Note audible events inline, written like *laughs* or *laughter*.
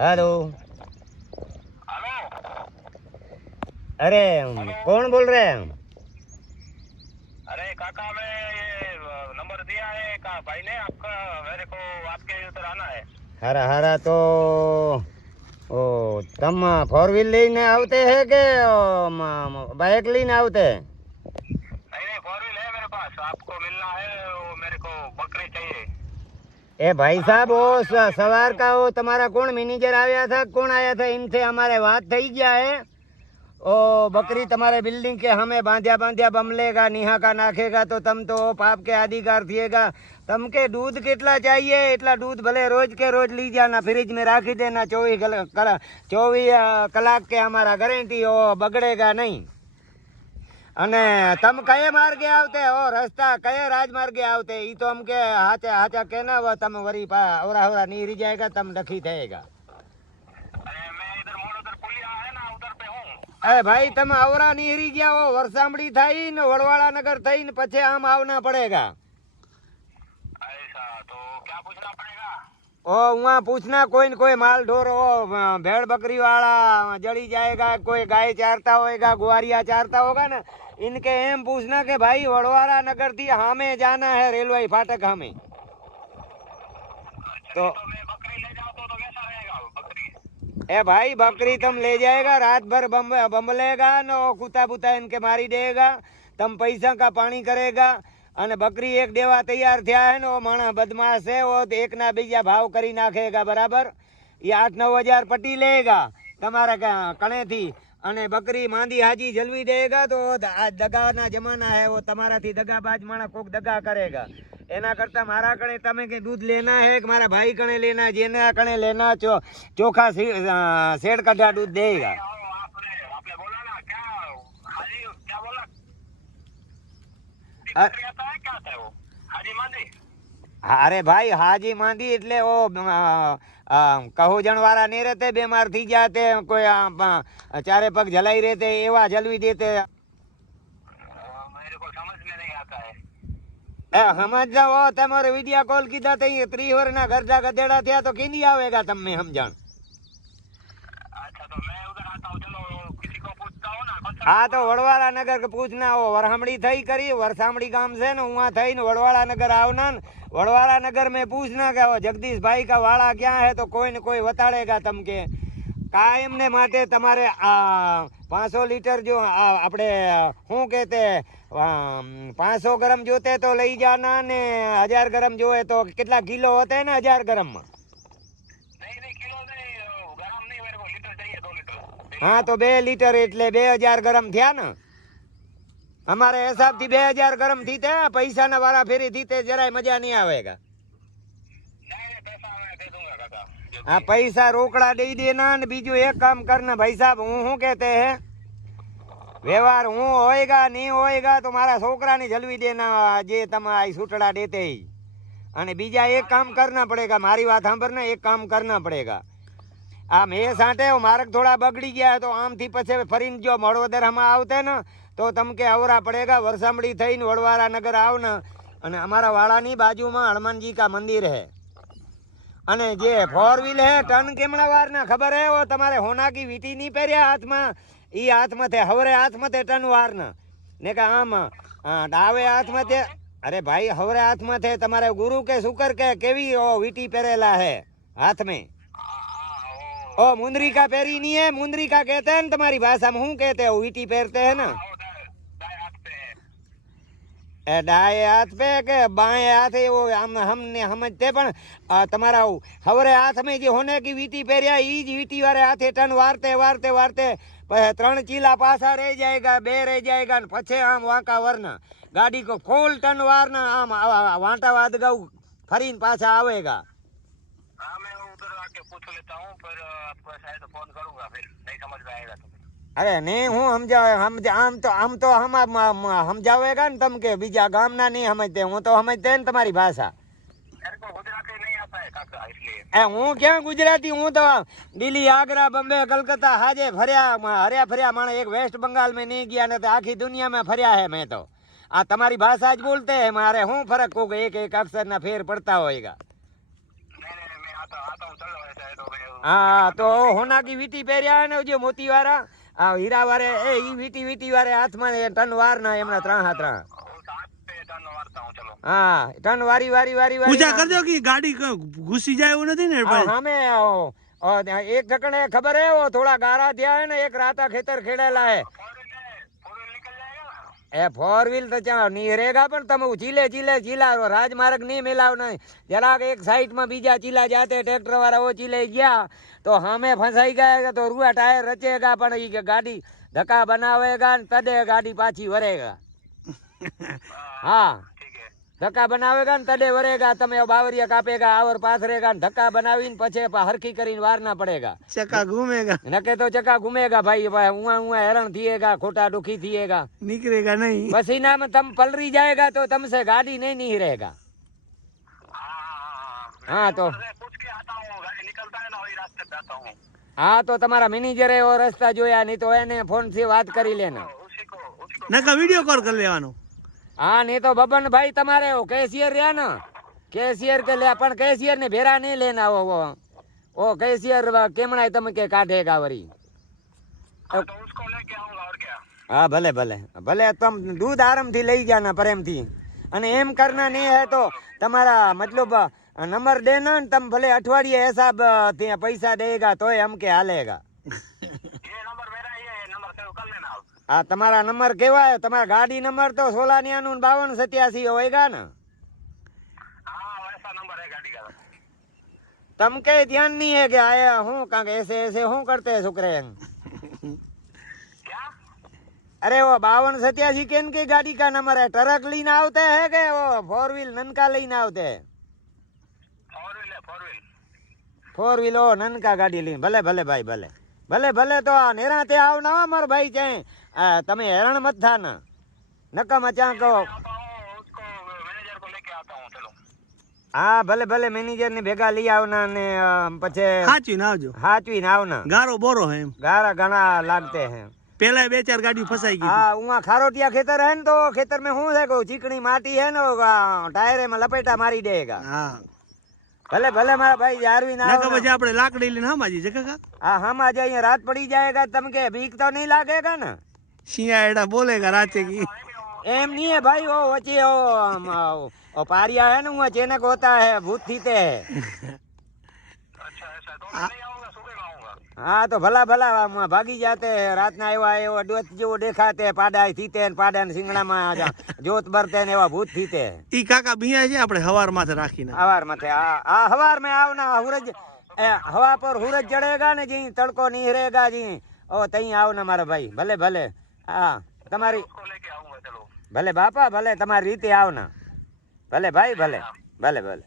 Hello. अरे कौन बोल रहे हैं? अरे काका मैं ये नंबर दिया है का भाई ने आपका मेरे को आपके उधर आना है। हरा हरा तो ओ तम फोर व्हील लेने आते है के ओ बाइक लेने आते है? नहीं नहीं फोर व्हील है मेरे पास आपको मिलना है वो मेरे को बकरी चाहिए। એ ભાઈ સાહેબ ઓ સવાર કા તમારા કોણ મેનેજર આવ્યા હતા કોણ આવ્યા હતા એમથી અમારે વાત થઈ ગયા હે. ઓ બકરી તમારે બિલ્ડિંગ કે હમે બાંધ્યા બાંધ્યા બમલેગા નિહાકા નાખેગા તો તમ તો પાપ કે આદિકાર થયેગા તમ કે દૂધ કેટલા ચાહીએ? એટલા દૂધ ભલે રોજ કે રોજ લઈ જાના ફ્રીજ મેં રાખી દેના ચોવીસ કલાક ચોવીસ કલાક કે અમારા ગેરંટી ઓ બગડેગા નહીં. અને તમ કયે માર્ગે આવતે ઓ રસ્તા કયે રાજમાર્ગે આવતે ઈ તો અમ કે હાચા હાચા કે ના વ તમ વરી પા અવરા અવરા નીરી જાયગા તમ ડખી થયેગા अरे मैं इधर मोड़ उधर पुलिया है ना उधर पे हूँ અરે ભાઈ તમે અવરા નીરી ગયા હો વરસામડી થઈ ને વડવાળા નગર થઈ ને પછી આમ આવના પડેગા ऐसा तो क्या पूछना पड़ेगा ओ वहाँ पूछना कोई न कोई माल ढोर हो भेड़ बकरी वाला जड़ी जाएगा कोई गाय चारता होएगा ग्वारिया चारता होगा ना इनके एम पूछना कि भाई वड़वाड़ा नगर थी हमें जाना है रेलवे फाटक हमें तो तो मैं बकरी ले जाऊँ तो, तो कैसा रहेगा वो बकरी ए भाई बकरी तुम ले जाएगा रात भर बम बमलेगा न वो कुत्ता बुता इनके मारी देगा तम पैसा का पानी करेगा અને બકરી એક દેવા તૈયાર થયા હે ને ઓ માણસ બદમાશ છે ઓ એકના બીજા ભાવ કરી નાખેગા બરાબર એ આઠ નવ હજાર પટી લેગા તમારા ક- કણેથી અને બકરી માંદી હાજી જલવી દેગા તો આ દગાના જમાના હે તમારાથી દગા બાજ માણા કોક દગા કરેગા. એના કરતા મારા કણે તમે કે દૂધ લેના હે કે મારા ભાઈ કણે લેના જેના કણે લેના છો ચોખા શેડ કઢા દૂધ દેગા. અરે ભાઈ હાજી માંદી એટલે ઓ કહો જણવાળા નહીં રહેતે બીમાર થઈ ગયા તે કોઈ ચારે પગ જલાઈ રહેતે એવા જલવી દેતે સમજ જાઓ તમારો વિડિયા કોલ કીધા તે ત્રી વર્ષના ઘરજા ગધેડા થયા તો કીધી આવેગા તમને સમજણ? હા, તો વડવાળા નગર પૂછ ના હો વરસામડી થઈ કરી વરસામડી ગામ છે ને હું થઈને વડવાળા નગર આવના ને. વડવાળા નગર મેં પૂછ પૂછના કે જગદીશભાઈ કા વાળા ક્યાં હે, તો કોઈ ને કોઈ વતાડેગા તમ કે કાયમને માટે તમારે, આ, પાંચસો લીટર જો આપણે શું કે તે પાંચસો ગરમ જોતે તો લઈ જાના ને, હજાર ગરમ જોવે તો કેટલા કિલો હોતે ને, હજાર ગરમમાં? હા, તો બે લીટર એટલે બે હજાર ગરમ થયા ને. અમારે હિસાબથી બે હજાર ગરમથી તે પૈસાના વાળા ફેરી થી તે જરાય મજા નહીં આવે ગા. આ પૈસા રોકડા દઈ દેના ને બીજું એક કામ કર ને ભાઈ સાહેબ, હું શું કહેતે હે? વ્યવહાર હું હોય હોયગા નહીં હોયગા તો મારા છોકરાની જલવી દેના જે તમે આ છૂટડા દેતે અને બીજા એક કામ કરના પડેગા મારી વાત સાંભળને એક કામ કરના પડેગા આ મેં સાંટે માર્ગ થોડા બગડી ગયા તો આમથી પછી ફરીને જો મળવદરામાં આવતે ને, તો તમકે અવરા પડેગા, વરસામડી થઈને વડવારા નગર આવ ને અને અમારા વાળાની બાજુમાં હનુમાનજી કા મંદિર હે. અને જે ફોર વ્હીલ હે, ટન કેમણા વાર ને ખબર હે? ઓ તમારે હોનાકી વીટી નહીં પહેર્યા હાથમાં? એ હાથમાં તે હવરે હાથમાં તે ટન વાર ના ને કે આમ ડાવે હાથમાં તે અરે ભાઈ, હવરે હાથમાં તે તમારે ગુરુ કે શુકર કે કેવી ઓ વીટી પહેરેલા હે, હાથમાં? ओ मुंदरी का पैरी नहीं है मुंदरी का कहते हैं तुम्हारी भाषा में हूँ कहते हो ईटी पैरते हैं ना ડાય હાથ પે કે બાય હાથે એવો આમ હમને સમજતે પણ તમારા હવરે હાથમાં જે હોને કે વીટી પહેર્યા એ જ વીટી વારે હાથે ટન વારતે વારતે વારતે ત્રણ ચીલા પાછા રહી જાયગા, બે રહી જાયગા ને પછી આમ વાંકા વરના. ગાડી કો ખોલ ટન વારના, આમ વાંટા વાદગાઉ ફરીને પાછા આવેગા. पूछ लेता हूँ फिर अ, आपको शायद फोन करूंगा फिर नहीं समझ में आएगा तो અરે નહીં હું સમજાવે સમજ આમ તો આમ તો હમ સમજાવેગા ને તમ કે બીજા ગામના નહીં સમજતે હું તો સમજતે ને તમારી ભાષા मेरे को गुजराती नहीं आता है काका इसलिए એ હું ક્યાં ગુજરાતી હું તો દિલ્હી આગ્રા બોમ્બે કલકત્તા હાજે ફર્યા મ- હર્યા ફર્યા માણે એક વેસ્ટ બંગાળ में નહીં ગયા ને તો આખી દુનિયામાં ફર્યા હે મેં તો આ તમારી ભાષા જ બોલતે હે મારે શું ફરક કોક એક એક અક્ષરના ફેર પડતા હોયગા હા તો હોનાકી વીટી પહેર્યા ને જે મોતી વાળા આ હીરા વારે એ ઈ વીટી વીટી વારે હાથમાં ટન વાર ના એમના ત્રણ હાથ ત્રણ હા ટન વારી વારી વારી પૂજા કરજો કે ગાડી ઘૂસી જાય એવું નથી ને સામે એક ઢકણે ખબર હે થોડા ગારા થયા હે ને એક રાતા ખેતર ખેડેલા હે. એ ફોર વ્હીલ તો ચાલો નીરેગા પણ તમે ચીલે ચીલે ચીલા રાજમાર્ગ નહીં મેલાવ નહીં જરાક એક સાઈડમાં બીજા ચીલા જાતે ટ્રેક્ટરવાળાઓ ચીલે ગયા તો હામે ફસાઈ ગયા તો રૂવા ટાયર રચેગા પણ એ કે ગાડી ધક્કા બનાવેગા ને તદે ગાડી પાછી વરેગા. *laughs* હા. ધક્કા બનાવેગા ને તડે વરેગા તમે બાવરિયા કાપેગા આવર પાથરેગા ને ધક્કા બનાવીને પછી હરખી કરીને વાર ના પડેગા. ચકા ઘૂમેગા. નકે તો ચકા ઘૂમેગા ભાઈ ભાઈ ઉવા ઉવા હેરાન થઈએગા ખોટા દુખી થયેગા. નીકળેગા નહીં. પસીના માં તમ પલરી જાયેગા તો તમસે ગાડી નહીં નહીં રહેગા હા તો. હા તો તમારા મેનેજરે એવો રસ્તા જોયા નહીં તો એને ફોનથી વાત કરી લેને. નકા વીડિયો કોલ કરી લેવાનો. હા નહીં તો બબન ભાઈ તમારે કેશિયર રહ્યા ને? કેશિયર કે લે પણ કેશિયર ને ભેરા નહીં લઈને આવો ઓ. કેશિયર કેમણાય તમે કે કાઢે કાવરી હા ભલે ભલે. ભલે તમ દૂધ આરામથી લઈ ગયા ને પ્રેમથી. અને એમ કરના નહીં હે તો તમારા મતલબ નંબર દેના ને તમે ભલે અઠવાડિયે હિસાબ ત્યાં પૈસા દેગા તોય અમ કે હાલેગા. આ તમારા નંબર કેવાય તમારા ગાડી નંબર તો સોલાનિયાનું ને બાવન સત્યાસી હોય ગા ને. તમ કે ધ્યાન નહીં હે કે આયા હું કે એસે એસે હું કરતે છોકરે અરે ઓ બાવન સત્યાસી કેન કે ગાડી કા નંબર હે? ટ્રક લઈને આવતે હે કે ઓ ફોર વ્હીલ નનકા લઈને આવતે ફોર વ્હીલ ઓ નનકા ગાડી લઈને. ભલે ભલે ભાઈ ભલે. ભલે ભલે તો આ નેરા તે આવના મારો ભાઈ ચાહે आ, તમે હેરણ મત થા ના નકમ મચા કહો. હા ભલે ભલે મેનેજર ને ભેગા લઈ આવના ને પછી સાચવીને આવજો. સાચવીને આવના. ગારો બોરો હે ગારા ઘણા લાગતે હે. પેલા બે ચાર ગાડી ફસાઈ ગઈ હા ઉમાં ખારોટિયા ખેતર હે ને તો ખેતર મે હું છે કહું ચીકણી માટી હે ને ટાયરે માં લપેટા મારી દેગા હા. ભલે ભલે મારા ભાઈ જારવી ના આવે પછી આપણે લાકડી લઈને હામાજી છે હા હમાજી અહીંયા રાત પડી જાયગા તમ કે બીક તો નહીં લાગેગા ને? ना શિયાળા બોલેગા રાતે કી એમ नहीं है भाई वो वच्चे वो अम, वो पारिया है ना वो चेनक होता है भूत थीते है अच्छा ऐसा है तो मैं नहीं आऊंगा सुबह में आऊंगा હા તો ભલા ભલા આમ ભાગી જાતે રાતના એવા એવો ડોત જેવો દેખાતે પાડા થીતે ને પાડા ને સિંગડામાં જા- જોત બરતે ને એવા ભૂત થીતે ઈ કાકા બિયા છે આપણે હવાર માથે રાખીને હવાર માથે આ આ હવાર में આવના હુરજ એ હવા પર હુરજ ચડેગા ને જી તડકો નહીં રહેગા જી ઓ તઈ આવના મારા ભાઈ ભલે ભલે હા તમારી ભલે બાપા ભલે તમારી રીતે આવના ભલે ભાઈ ભલે ભલે ભલે.